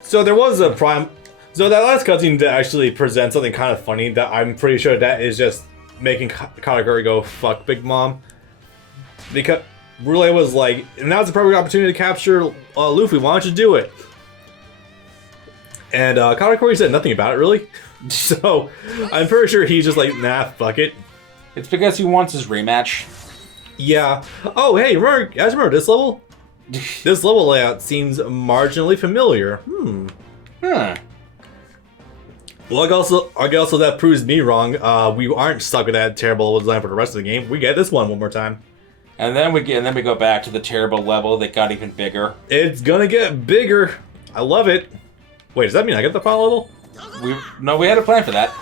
So there was a prime. So that last cutscene did actually present something kind of funny that I'm pretty sure that is just making Katakuri go fuck Big Mom. Because Rule was like, now's the perfect opportunity to capture Luffy. Why don't you do it? And Katakuri said nothing about it really. So I'm pretty sure he's just like, nah, fuck it. It's because he wants his rematch. Yeah. Oh, hey, you guys remember this level? This level layout seems marginally familiar. Huh. Well, I guess also that proves me wrong. We aren't stuck with that terrible design for the rest of the game. We get this one more time. And then we go back to the terrible level that got even bigger. It's gonna get bigger. I love it. Wait, does that mean I get the final level? We had a plan for that.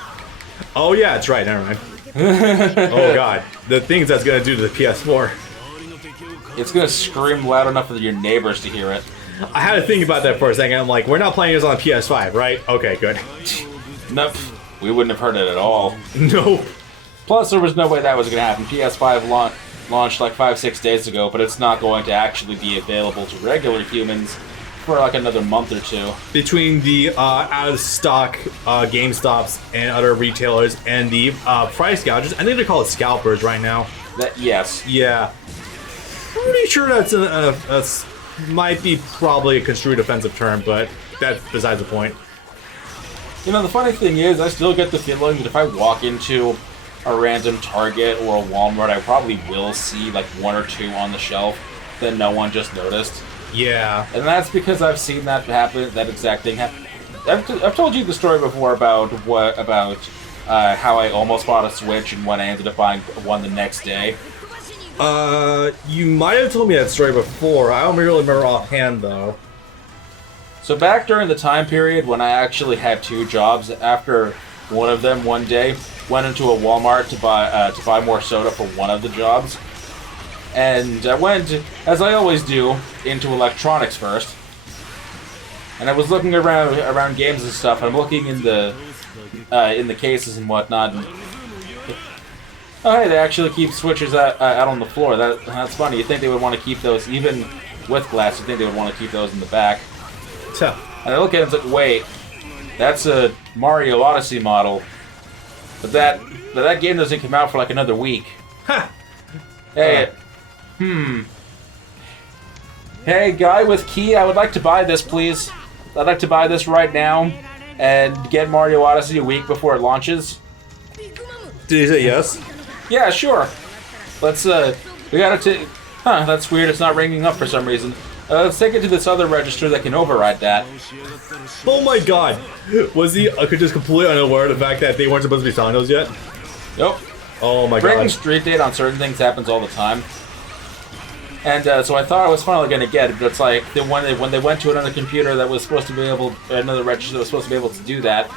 Oh yeah, that's right. Never mind. Oh god, the things that's gonna do to the PS4. It's gonna scream loud enough for your neighbors to hear it. I had to think about that for a second. I'm like, we're not playing this on PS5, right? Okay, good. Nope, we wouldn't have heard it at all. Nope. Plus, there was no way that was gonna happen. PS5 launched like 5-6 days ago, but it's not going to actually be available to regular humans for like another month or two. Between the out-of-stock GameStops and other retailers and the price gougers, I think they're called scalpers right now. Yes. Yeah. Pretty sure that's might be probably a construed offensive term, but that's besides the point. You know, the funny thing is, I still get the feeling that if I walk into a random Target or a Walmart, I probably will see like one or two on the shelf that no one just noticed. Yeah. And that's because I've seen that happen, that exact thing happen. I've told you the story before about how I almost bought a Switch and when I ended up buying one the next day. You might have told me that story before. I don't really remember offhand, though. So back during the time period when I actually had two jobs, after one of them one day went into a Walmart to buy more soda for one of the jobs, and I went, as I always do, into electronics first. And I was looking around games and stuff. I'm looking in the cases and whatnot. And, oh, hey, they actually keep switches out on the floor. That's funny. You'd think they would want to keep those, even with glass, you'd think they would want to keep those in the back. So. And I look at it and it's like, wait, that's a Mario Odyssey model. But that game doesn't come out for like another week. Ha! Hey, Hey, guy with key, I would like to buy this, please. I'd like to buy this right now and get Mario Odyssey a week before it launches. Did he say yes? Yeah, sure. Let's, we gotta take... Huh, that's weird. It's not ringing up for some reason. Let's take it to this other register that can override that. Oh my god. Was he just completely unaware of the fact that they weren't supposed to be selling those yet? Nope. Oh my god. Breaking street date on certain things happens all the time. And so I thought I was finally going to get it, but it's like when they went to another computer that was supposed to be another register that was supposed to be able to do that,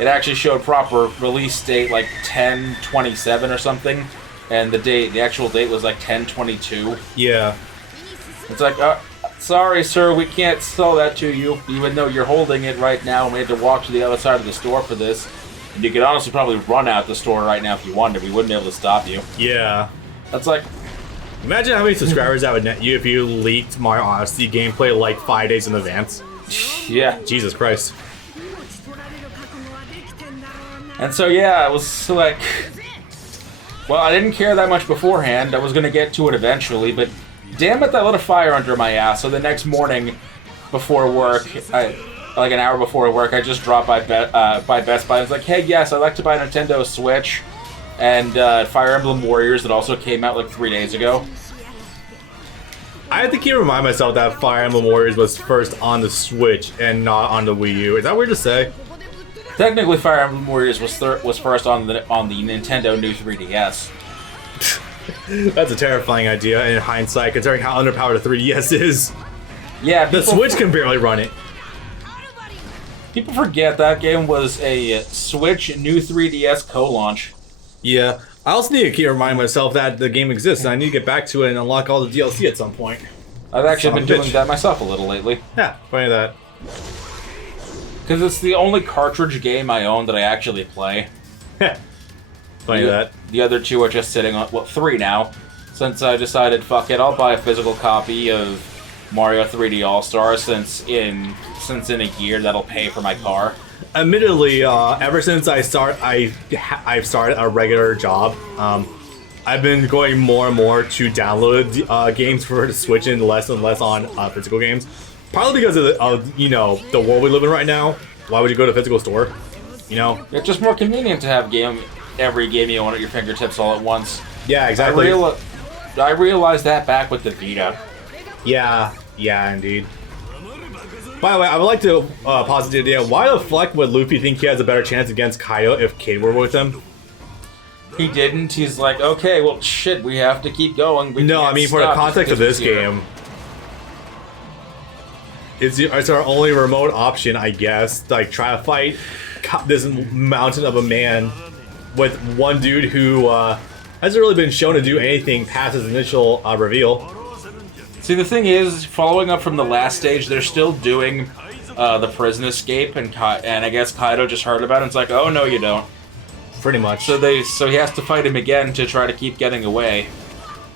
it actually showed proper release date like 10/27 or something, and the actual date was like 10/22. Yeah. It's like, sorry sir, we can't sell that to you, even though you're holding it right now, and we had to walk to the other side of the store for this. And you could honestly probably run out the store right now if you wanted. We wouldn't be able to stop you. Yeah. That's like... Imagine how many subscribers that would net you if you leaked Mario Odyssey gameplay like 5 days in advance. Yeah. Jesus Christ. And so, yeah, it was like... Well, I didn't care that much beforehand. I was going to get to it eventually, but damn it, that lit a fire under my ass. So the next morning, before work, like an hour before work, I just dropped by Best Buy. I was like, hey, yes, I'd like to buy a Nintendo Switch and Fire Emblem Warriors that also came out like 3 days ago. I have to keep reminding myself that Fire Emblem Warriors was first on the Switch and not on the Wii U. Is that weird to say? Technically, Fire Emblem Warriors was first on the Nintendo New 3DS. That's a terrifying idea in hindsight, considering how underpowered the 3DS is. Yeah, the Switch can barely run it. People forget that game was a Switch New 3DS co-launch. Yeah, I also need to keep reminding myself that the game exists, and I need to get back to it and unlock all the DLC at some point. I've actually been doing that myself a little lately. Yeah, funny that. Because it's the only cartridge game I own that I actually play. Funny that. The other two are just sitting on, well, 3 now. Since I decided, fuck it, I'll buy a physical copy of Mario 3D All Stars since in a year that'll pay for my car. Admittedly, ever since I've started a regular job, I've been going more and more to download games for the Switch and less on physical games. Probably because of the world we live in right now. Why would you go to a physical store? It's just more convenient to have every game you own at your fingertips all at once. Yeah, exactly. I realized that back with the Vita. Yeah, indeed. By the way, I would like to posit the idea, why the fuck would Luffy think he has a better chance against Kaido if Kid were with him? He didn't. He's like, okay, well, shit, we have to keep going. No, I mean, for the context of this game, it's our only remote option, I guess. Like, try to fight this mountain of a man with one dude who hasn't really been shown to do anything past his initial reveal. See, the thing is, following up from the last stage, they're still doing the prison escape, and I guess Kaido just heard about it and it's like, oh, no, you don't. Pretty much. So he has to fight him again to try to keep getting away.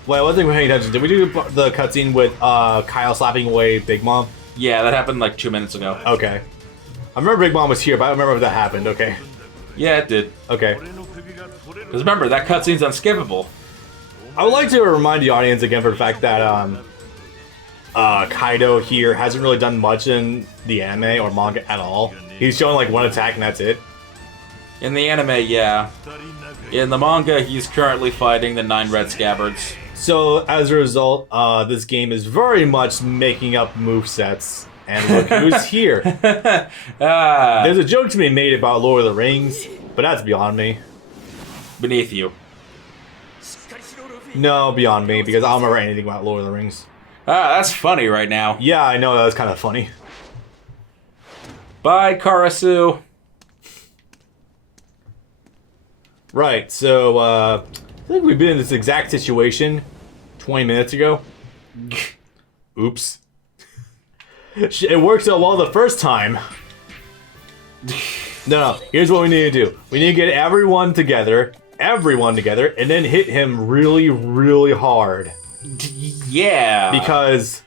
Well, one thing we're paying attention, did we do the cutscene with Kyle slapping away Big Mom? Yeah, that happened like 2 minutes ago. Okay. I remember Big Mom was here, but I don't remember if that happened, okay. Yeah, it did. Okay. Because remember, that cutscene's unskippable. I would like to remind the audience again for the fact that Kaido here hasn't really done much in the anime or manga at all. He's shown like one attack and that's it. In the anime, yeah. In the manga, he's currently fighting the 9 red scabbards. So, as a result, this game is very much making up movesets. And look who's here. There's a joke to be made about Lord of the Rings, but that's beyond me. Beneath you. No, beyond me, because I don't remember anything about Lord of the Rings. That's funny right now. Yeah, I know, that was kind of funny. Bye, Karasu. Right, so, I think we've been in this exact situation 20 minutes ago. Oops. It worked so well the first time. No, here's what we need to do. We need to get everyone together, and then hit him really, really hard. Yeah. Because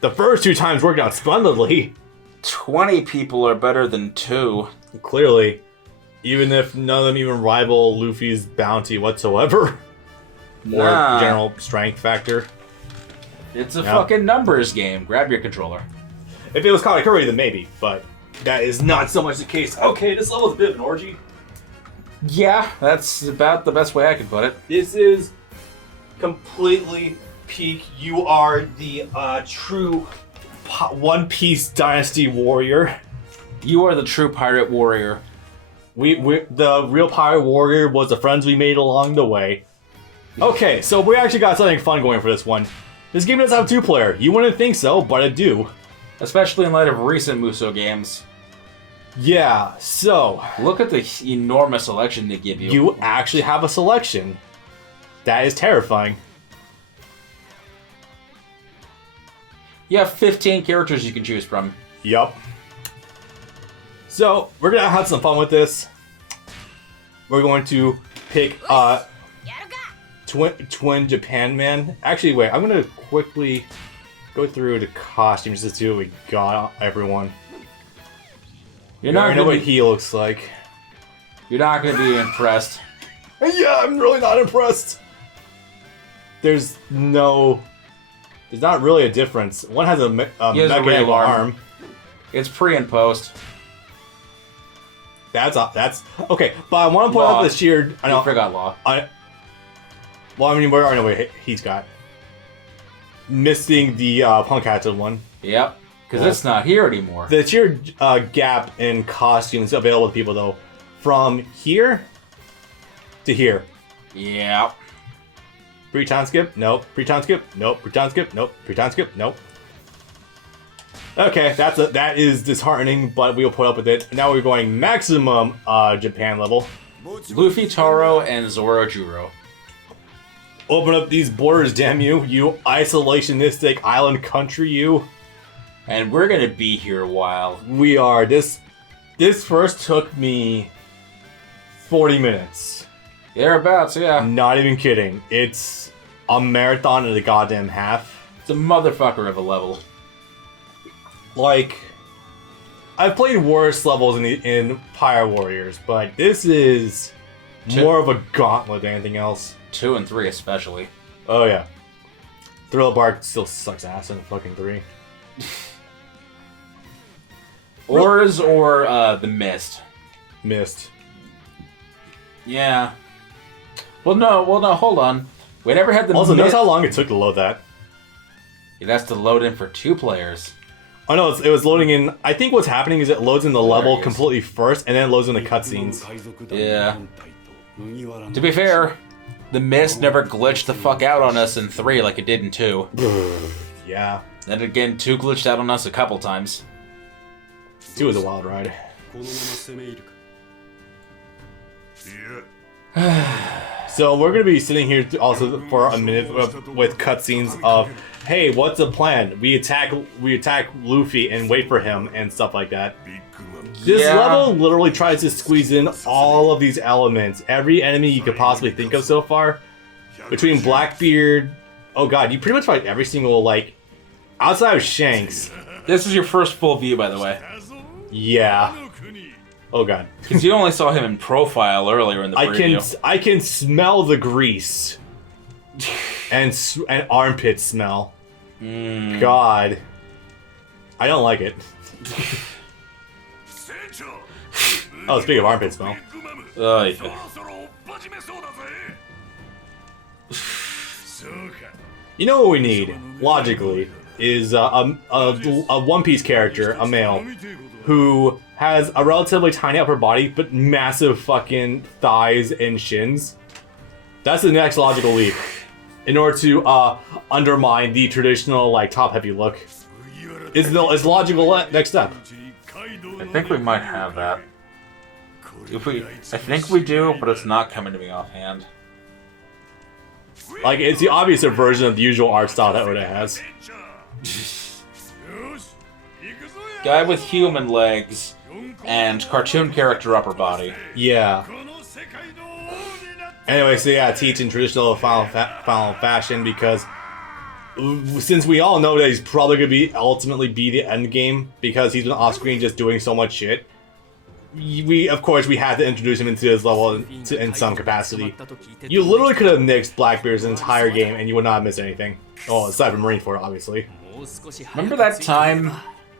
the first 2 times worked out splendidly. 20 people are better than 2. Clearly. Even if none of them even rival Luffy's bounty whatsoever. Or general strength factor. It's a fucking numbers game. Grab your controller. If it was Katakuri, then maybe, but that is not so much the case. Okay, this level is a bit of an orgy. Yeah, that's about the best way I could put it. This is completely peak. You are the true One Piece Dynasty warrior. You are the true pirate warrior. The real pirate warrior was the friends we made along the way. Okay, so we actually got something fun going for this one. This game does have 2-player. You wouldn't think so, but it do. Especially in light of recent Muso games. Yeah, so... Look at the enormous selection they give you. You actually have a selection. That is terrifying. You have 15 characters you can choose from. Yup. So, we're gonna have some fun with this. We're going to pick Twin Japan Man. Actually, wait, I'm gonna quickly go through the costumes to see what we got, everyone. You're not I know what he looks like. You're not gonna be impressed. Yeah, I'm really not impressed. There's not really a difference. One has a mecha arm. It's pre and post. That's okay. But I want to point out the sheer. I know. You forgot Law. Wait, he's got missing the Punk Hatchet one. Yep, because it's not here anymore. The sheer gap in costumes available to people though, from here to here. Yeah. Pre-time skip? Nope. Pre-time skip? Nope. Pre-time skip? Nope. Pre-time skip? Nope. Okay, that is disheartening, but we'll put up with it. Now we're going maximum Japan level. Luffy, Taro, and Zoro Juro. Open up these borders, damn you! You isolationistic island country, you! And we're gonna be here a while. We are. This first took me 40 minutes. Thereabouts, yeah. Not even kidding. It's a marathon and a goddamn half. It's a motherfucker of a level. like, I've played worse levels in Pirate Warriors, but this is more of a gauntlet than anything else. 2 and 3 especially. Oh yeah. Thriller Bark still sucks ass in fucking 3. Oars or the Mist? Missed. Yeah. Well, no, hold on. We never had the Also, notice how long it took to load that. It has to load in for 2 players. Oh no, it was loading in... I think what's happening is it loads in the level completely first, and then it loads in the cutscenes. Yeah. To be fair, the Mist never glitched the fuck out on us in 3 like it did in 2. Yeah. Then again, 2 glitched out on us a couple times. 2 was a wild ride. So we're gonna be sitting here also for a minute with cutscenes of, hey, what's the plan? We attack Luffy and wait for him and stuff like that. This level literally tries to squeeze in all of these elements, every enemy you could possibly think of so far. Between Blackbeard, oh god, you pretty much fight every single, like, outside of Shanks. This is your first full view, by the way. Yeah. Oh god. Because you only saw him in profile earlier in the preview. I can smell the grease and armpit smell. God, I don't like it. Oh, speaking of armpit smell. Oh, yeah. You know what we need, logically, is a One Piece character, a male, who has a relatively tiny upper body, but massive fucking thighs and shins. That's the next logical leap. In order to undermine the traditional, like, top-heavy look. Is logical next step. I think we might have that. I think we do, but it's not coming to me offhand. Like, it's the obvious version of the usual art style that Oda has. Guy with human legs and cartoon character upper body. Yeah. Anyway, so yeah, teach in traditional final fashion, because since we all know that he's probably going to ultimately be the end game, because he's been off screen just doing so much shit, of course we had to introduce him into this level in some capacity. You literally could have nixed Blackbeard's entire game and you would not have missed anything. Oh, aside from Marineford, obviously. Remember that time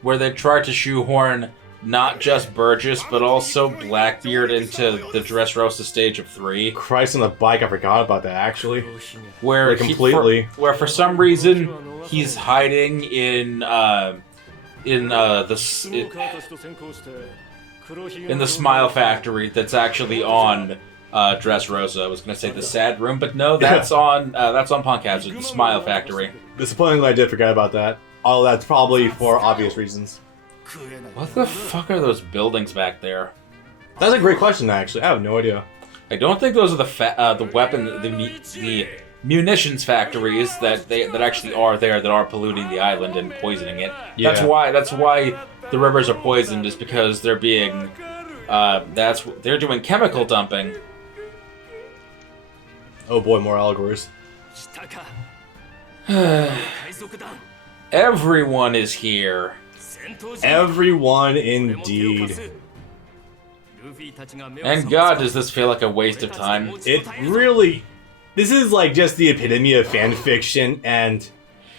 where they tried to shoehorn not just Burgess, but also Blackbeard into the Dressrosa stage of 3? Christ on the bike, I forgot about that, actually. Where like, completely. Where for some reason he's hiding in the Smile Factory that's actually on Dressrosa. I was gonna say the Sad Room, but no, that's on Punk Hazard, the Smile Factory. Disappointingly, I did forget about that. Oh, that's probably for obvious reasons. What the fuck are those buildings back there? That's a great question, actually. I have no idea. I don't think those are the munitions factories that actually are there, that are polluting the island and poisoning it. Yeah. That's why the rivers are poisoned, is because they're being they're doing chemical dumping. Oh boy, more allegories. Everyone is here. Everyone indeed. And God, does this feel like a waste of time? It really... This is like just the epitome of fan fiction, and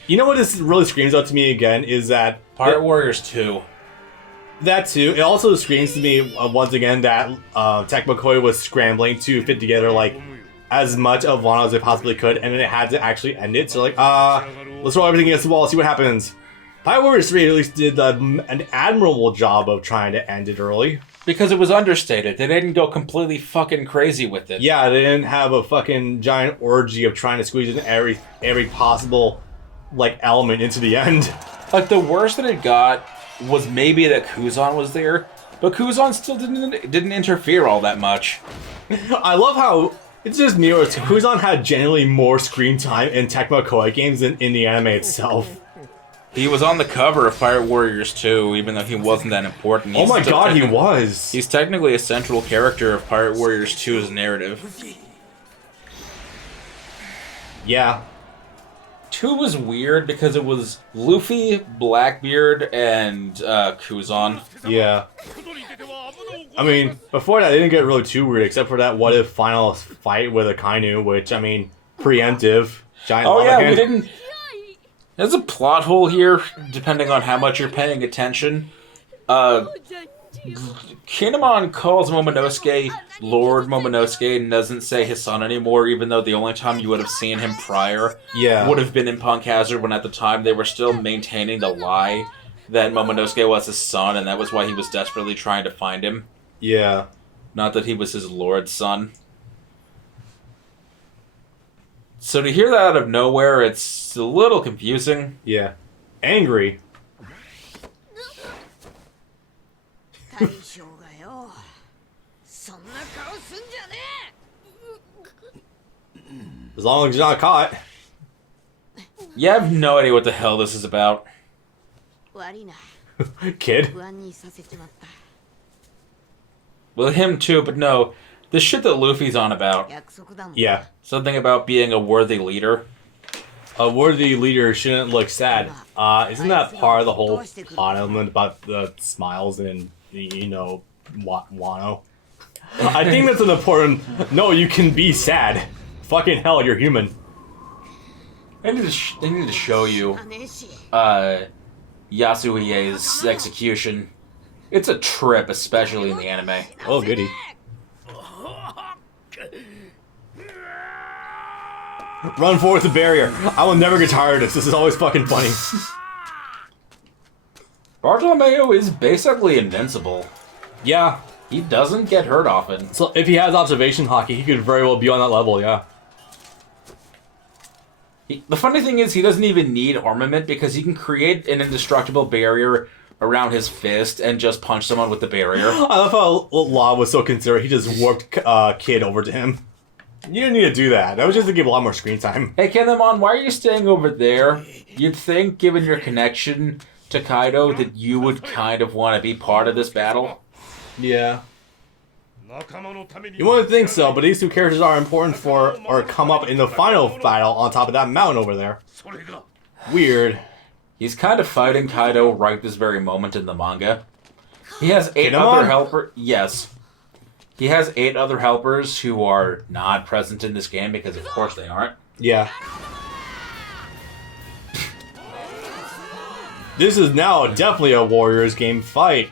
you know what this really screams out to me again is that... Pirate Warriors 2. That too. It also screams to me once again that Tech McCoy was scrambling to fit together like as much of Wano as they possibly could, and then it had to actually end it. So like, let's roll everything against the wall, see what happens. Pirate Warriors 3 at least did an admirable job of trying to end it early. Because it was understated. They didn't go completely fucking crazy with it. Yeah, they didn't have a fucking giant orgy of trying to squeeze in every possible like element into the end. Like, the worst that it got was maybe that Kuzan was there, but Kuzan still didn't interfere all that much. I love how it's just me, or Kuzan had generally more screen time in Tecmo Koei games than in the anime itself. He was on the cover of Pirate Warriors 2, even though he wasn't that important. Oh my god, he was! He's technically a central character of Pirate Warriors 2's narrative. Yeah. 2 was weird because it was Luffy, Blackbeard, and Kuzan. Yeah. I mean, before that, it didn't get really too weird, except for that what-if final fight with Akainu, which, I mean, preemptive. Giant Oh lava yeah, hand. we didn't... There's a plot hole here, depending on how much you're paying attention. Kinemon calls Momonosuke Lord Momonosuke and doesn't say his son anymore, even though the only time you would have seen him prior would have been in Punk Hazard, when at the time they were still maintaining the lie that Momonosuke was his son, and that was why he was desperately trying to find him. Yeah. Not that he was his lord's son. So to hear that out of nowhere, it's a little confusing. Yeah. Angry. As long as you're not caught. Yeah, I have no idea what the hell this is about. Kid. Well, him too, but no. The shit that Luffy's on about. Yeah. Something about being a worthy leader. A worthy leader shouldn't look sad. Isn't that part of the whole plot element about the smiles and the, you know, Wano? I think that's an important... No, you can be sad. Fucking hell, you're human. They need to show you Yasuhie's execution. It's a trip, especially in the anime. Oh, goody. Run forward the barrier. I will never get tired of this. This is always fucking funny. Bartolomeo is basically invincible. Yeah. He doesn't get hurt often. So if he has observation hockey, he could very well be on that level, yeah. The funny thing is, he doesn't even need armament because he can create an indestructible barrier around his fist and just punch someone with the barrier. I love how Law was so considerate. He just warped Kid over to him. You didn't need to do that. That was just to give a lot more screen time. Hey, Kinemon, why are you staying over there? You'd think, given your connection to Kaido, that you would kind of want to be part of this battle. Yeah. You wouldn't think so, but these two characters are important for, or come up in the final battle on top of that mountain over there. Weird. He's kind of fighting Kaido right this very moment in the manga. He has 8 Kinemon? other helpers. Yes. He has 8 other helpers who are not present in this game because, of course, they aren't. Yeah. This is now definitely a Warriors game fight.